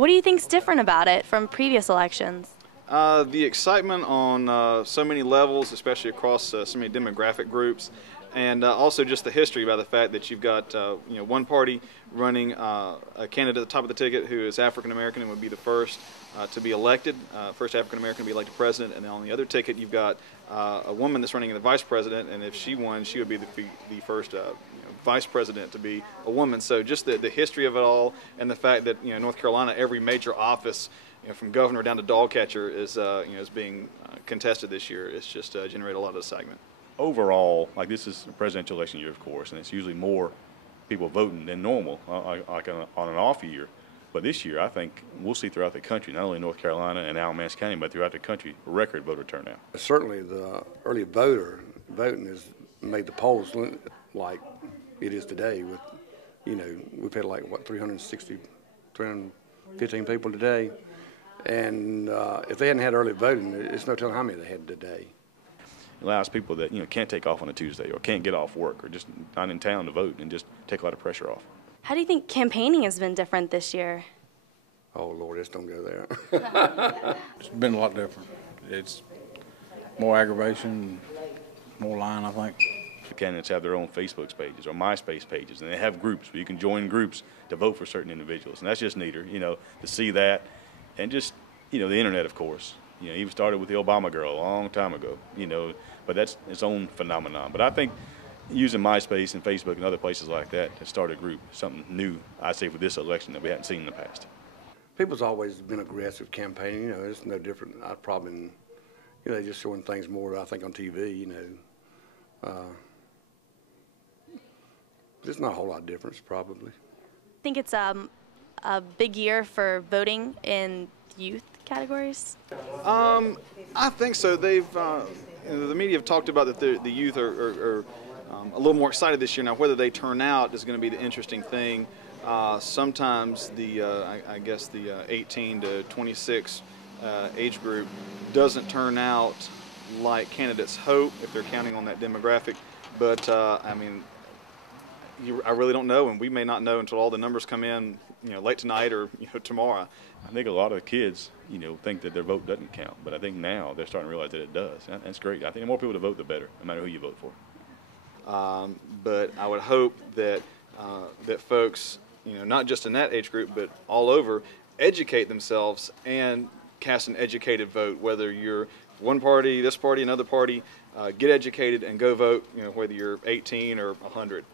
What do you think's different about it from previous elections? The excitement on so many levels, especially across so many demographic groups, and also just the history about the fact that you've got one party running a candidate at the top of the ticket who is African American and would be the first to be elected, first African American to be elected president, and then on the other ticket you've got a woman that's running as the vice president, and if she won, she would be the first vice president to be a woman. So just the history of it all, and the fact that North Carolina, every major office, from governor down to dog catcher, is is being contested this year. It's just generated a lot of excitement. Overall, like, this is a presidential election year, of course, and it's usually more people voting than normal, like on an off year. But this year, I think we'll see throughout the country, not only North Carolina and Alamance County, but throughout the country, record voter turnout. Certainly, the early voting has made the polls like it is today. With we've had like 315 people today, and if they hadn't had early voting, it's no telling how many they had today. It allows people that can't take off on a Tuesday or can't get off work or just not in town to vote, and just take a lot of pressure off. How do you think campaigning has been different this year? Oh Lord, just don't go there. It's been a lot different. It's more aggravation, more lying, I think. The candidates have their own Facebook pages or MySpace pages, and they have groups where you can join groups to vote for certain individuals, and that's just neater, to see that, and just the internet, of course. Even started with the Obama girl a long time ago, but that's its own phenomenon. But I think using MySpace and Facebook and other places like that to start a group, something new, I'd say, for this election that we hadn't seen in the past. People's always been aggressive campaigning. It's no different. I've probably been, they just showing things more, I think, on TV. There's not a whole lot of difference, probably. I think it's a big year for voting in youth categories. I think so. They've the media have talked about that the youth are a little more excited this year. Now, whether they turn out is going to be the interesting thing. Sometimes I guess the 18 to 26 age group doesn't turn out like candidates hope if they're counting on that demographic. But I mean, I really don't know, and we may not know until all the numbers come in, late tonight or tomorrow. I think a lot of the kids, think that their vote doesn't count, but I think now they're starting to realize that it does. That's great. I think the more people to vote, the better, no matter who you vote for. But I would hope that that folks, not just in that age group, but all over, educate themselves and cast an educated vote. Whether you're one party, this party, another party, get educated and go vote. Whether you're 18 or 100.